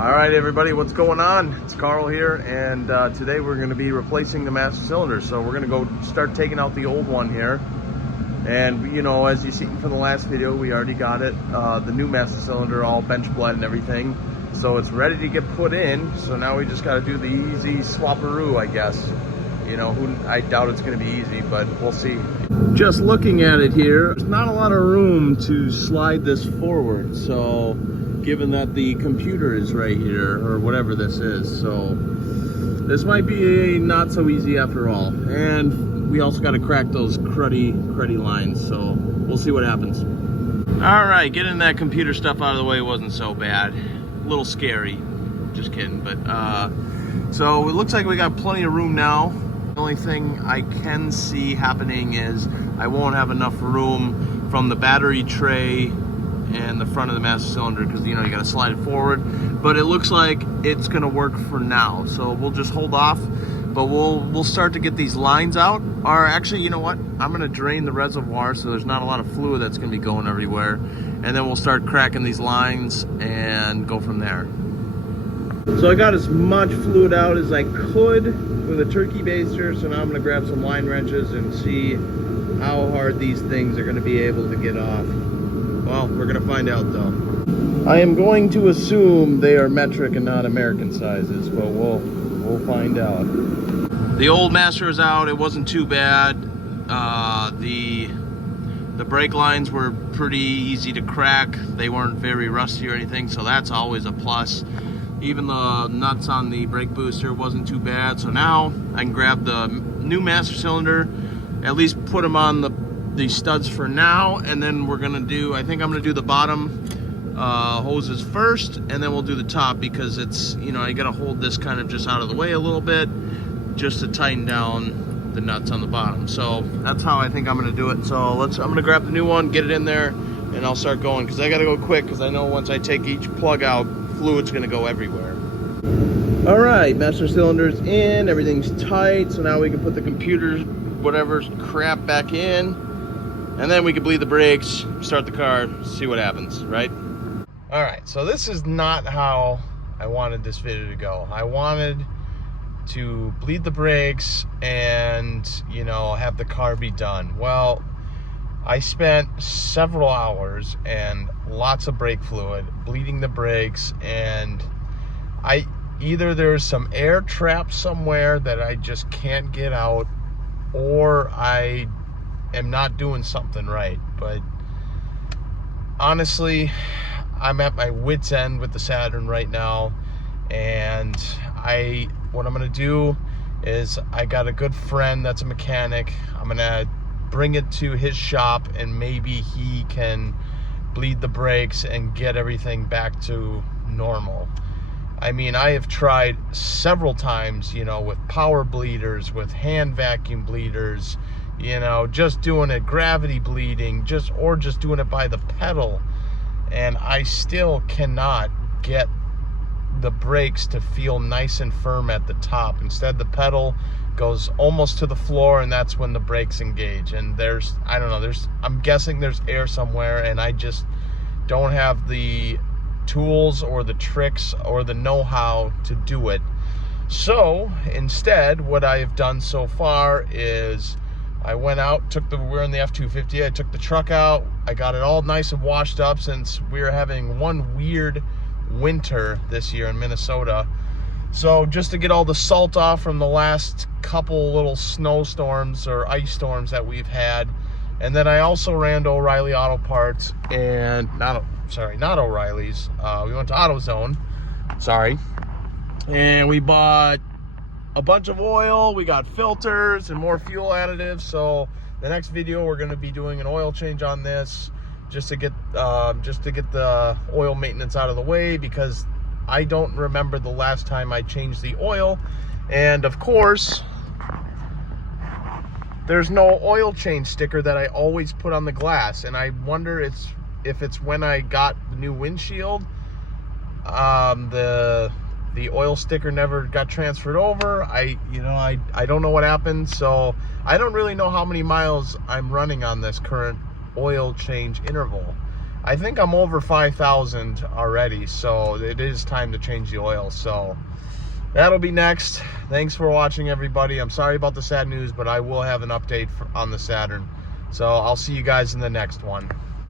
All right, everybody, what's going on? It's Carl here, and today we're going to be replacing the master cylinder. So we're going to go start taking out the old one here. And, you know, as you see from the last video, we already got it, the new master cylinder, all bench bled and everything. So it's ready to get put in. So now we just got to do the easy swapperoo, I guess. You know, I doubt it's going to be easy, but we'll see. Just looking at it here, there's not a lot of room to slide this forward. So given that the computer is right here, or whatever this is, so this might be not so easy after all. And we also got to crack those cruddy lines, so we'll see what happens. All right, getting that computer stuff out of the way wasn't so bad. A little scary, just kidding. But so it looks like we got plenty of room now. The only thing I can see happening is I won't have enough room from the battery tray and the front of the master cylinder, because you know you got to slide it forward. But it looks like it's going to work for now, so we'll just hold off. But we'll start to get these lines out. Or actually, you know what, I'm going to drain the reservoir so there's not a lot of fluid that's going to be going everywhere, and then we'll start cracking these lines and go from there. So I got as much fluid out as I could with a turkey baster, so now I'm going to grab some line wrenches and see how hard these things are going to be able to get off. Well, we're going to find out though. I am going to assume they are metric and not American sizes, but we'll find out. The old master is out. It wasn't too bad. The brake lines were pretty easy to crack. They weren't very rusty or anything, so that's always a plus. Even the nuts on the brake booster wasn't too bad. So now I can grab the new master cylinder, at least put them on the studs for now, and then we're gonna do, I think I'm gonna do the bottom hoses first, and then we'll do the top, because it's, you know, I gotta hold this kind of just out of the way a little bit just to tighten down the nuts on the bottom. So that's how I think I'm gonna do it. So I'm gonna grab the new one, get it in there, and I'll start going, because I gotta go quick, because I know once I take each plug out, fluid's gonna go everywhere. All right, master cylinder's in, everything's tight, so now we can put the computer, whatever crap, back in. And then we can bleed the brakes, start the car, see what happens, right? All right, so this is not how I wanted this video to go. I wanted to bleed the brakes and, you know, have the car be done. Well, I spent several hours and lots of brake fluid bleeding the brakes, and either there's some air trap somewhere that I just can't get out, or I am not doing something right. But honestly, I'm at my wit's end with the Saturn right now, and what I'm gonna do is, I got a good friend that's a mechanic. I'm gonna bring it to his shop, and maybe he can bleed the brakes and get everything back to normal. I mean, I have tried several times, you know, with power bleeders, with hand vacuum bleeders, you know, just doing it gravity bleeding, or just doing it by the pedal, and I still cannot get the brakes to feel nice and firm at the top. Instead, the pedal goes almost to the floor, and that's when the brakes engage. And I don't know, I'm guessing there's air somewhere, and I just don't have the tools or the tricks or the know-how to do it. So instead, what I have done so far is I went out, we're in the F-250, I took the truck out, I got it all nice and washed up, since we were having one weird winter this year in Minnesota. So just to get all the salt off from the last couple little snowstorms or ice storms that we've had. And then I also ran to O'Reilly Auto Parts, and not O'Reilly's, we went to AutoZone, and we bought a bunch of oil, we got filters and more fuel additives. So the next video, we're going to be doing an oil change on this, just to get the oil maintenance out of the way, because I don't remember the last time I changed the oil. And of course, there's no oil change sticker that I always put on the glass, and I wonder if it's when I got the new windshield, the oil sticker never got transferred over. I don't know what happened, so I don't really know how many miles I'm running on this current oil change interval. I think I'm over 5,000 already, so it is time to change the oil. So that'll be next. Thanks for watching, everybody. I'm sorry about the sad news, but I will have an update on the Saturn. So I'll see you guys in the next one.